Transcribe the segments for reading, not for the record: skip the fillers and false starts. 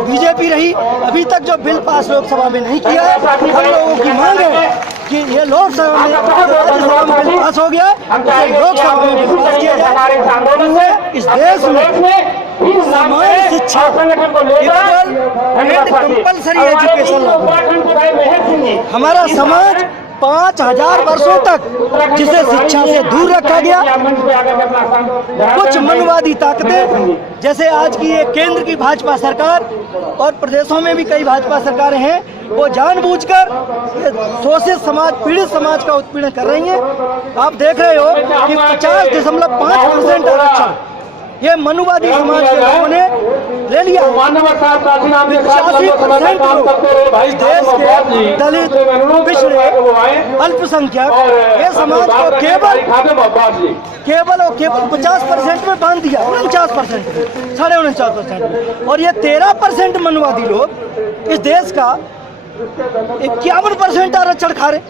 सरकार बीजेपी रही, अभी तक जो बिल पास लोकसभा में नहीं किया है। हम लोगों की मांग है कि ये लोकसभा में राज्यसभा में बिल पास हो गया है, उसे लोकसभा में बिल पास किया जाए। इस देश में समान शिक्षा, इक्वल एंड कंपल्सरी एजुकेशन, हमारा समाज 5000 वर्षों तक जिसे शिक्षा से दूर रखा गया, कुछ मनवादी ताकतें जैसे आज की ये केंद्र की भाजपा सरकार और प्रदेशों में भी कई भाजपा सरकारें हैं, वो जानबूझकर शोषित समाज, पीड़ित समाज का उत्पीड़न कर रही हैं। आप देख रहे हो कि 50.5% आरक्षण ये मनुवादी समाज के लोगों ने ले लिया। 85% इस देश के दलित, पिछड़े, अल्पसंख्यक ये समाज को केवल 50% में बांध दिया, 49%, 49.5%। और ये 13% मनुवादी लोग इस देश का 51% आरक्षण खा रहे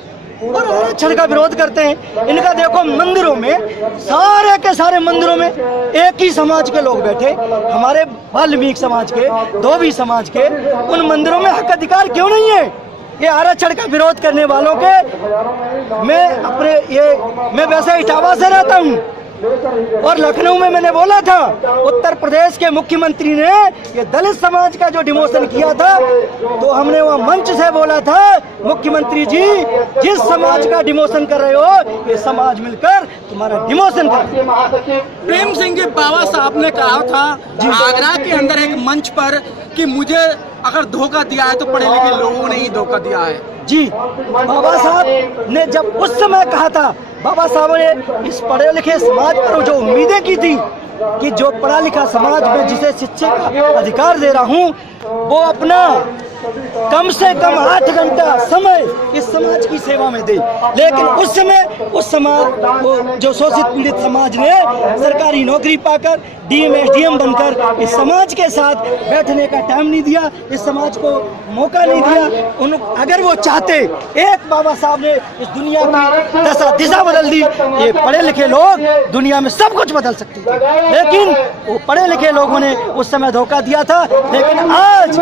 और आरक्षण का विरोध करते हैं। इनका देखो मंदिरों में, सारे के सारे मंदिरों में एक ही समाज के लोग बैठे, हमारे वाल्मीकि समाज के, धोबी समाज के, उन मंदिरों में हक अधिकार क्यों नहीं है? ये आरक्षण का विरोध करने वालों के मैं वैसे इटावा से रहता हूँ और लखनऊ में मैंने बोला था, उत्तर प्रदेश के मुख्यमंत्री ने ये दलित समाज का जो डिमोशन किया था, तो हमने वहाँ मंच से बोला था, मुख्यमंत्री जी जिस समाज का डिमोशन कर रहे हो, ये समाज मिलकर तुम्हारा डिमोशन कर। प्रेम सिंह जी बाबा साहब ने कहा था आगरा के अंदर एक मंच पर कि मुझे अगर धोखा दिया है तो पढ़े लिखे लोगों ने ही धोखा दिया है। जी, बाबा साहब ने जब उस समय कहा था, बाबा साहब ने इस पढ़े लिखे समाज पर जो उम्मीदें की थी कि जो पढ़ा लिखा समाज में जिसे शिक्षा का अधिकार दे रहा हूँ, वो अपना कम से कम 8 घंटा समय इस समाज की सेवा में दे। लेकिन उस समय उस समाज वो जो शोषित पीड़ित समाज ने सरकारी नौकरी पाकर डीएम एसडीएम बनकर इस समाज के साथ बैठने का टाइम नहीं दिया, इस समाज को मौका नहीं दिया। अगर वो चाहते, एक बाबा साहब ने इस दुनिया की दिशा बदल दी। ये पढ़े लिखे लोग दुनिया में सब कुछ बदल सकते थे, लेकिन वो पढ़े लिखे लोगों ने उस समय धोखा दिया था। लेकिन आज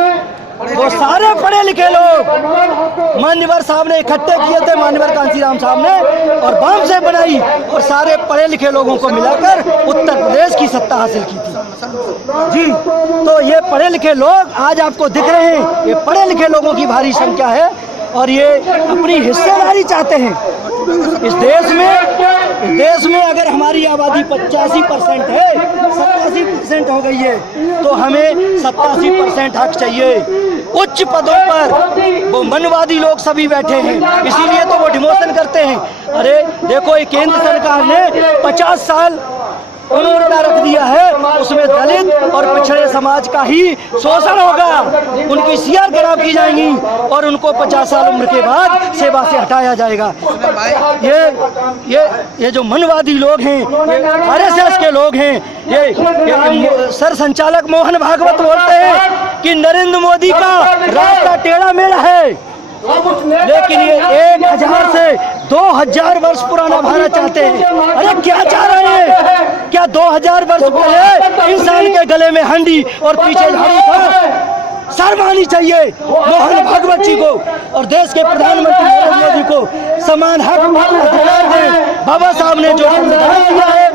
वो सारे पढ़े लिखे लोग मान्यवर साहब ने इकट्ठे किए थे, मान्यवर कांसीराम साहब ने, और बाम से बनाई और सारे पढ़े लिखे लोगों को मिलाकर उत्तर प्रदेश की सत्ता हासिल की थी। जी, तो ये पढ़े लिखे लोग आज आपको दिख रहे हैं, ये पढ़े लिखे लोगों की भारी संख्या है और ये अपनी हिस्सेदारी चाहते हैं इस देश में। अगर हमारी आबादी 85% है, 87% हो गई है, तो हमें 87% हक चाहिए। उच्च पदों पर वो मनवादी लोग सभी बैठे हैं, इसीलिए तो वो डिमोशन करते हैं। अरे देखो, ये केंद्र सरकार ने 50 साल उन्होंने रख दिया है, उसमें दलित और पिछड़े समाज का ही शोषण होगा, उनकी सीआर खराब की जाएंगी और उनको 50 साल उम्र के बाद सेवा से हटाया जाएगा। ये जो मनवादी लोग हैं, आरएसएस के लोग हैं, ये सर संचालक मोहन भागवत बोलते हैं कि नरेंद्र मोदी का रास्ता टेढ़ा मेढ़ा है, लेकिन ये 1000 से 2000 वर्ष पुराना भारत चाहते हैं। अरे क्या चाह रहे हैं? क्या 2000 वर्ष पहले इंसान के गले में हंडी और पीछे झाड़ू था? शर्म आनी चाहिए मोहन भागवत जी को और देश के प्रधानमंत्री नरेंद्र मोदी को। समान हक अधिकार दें। बाबा साहब ने जो संविधान दिया है,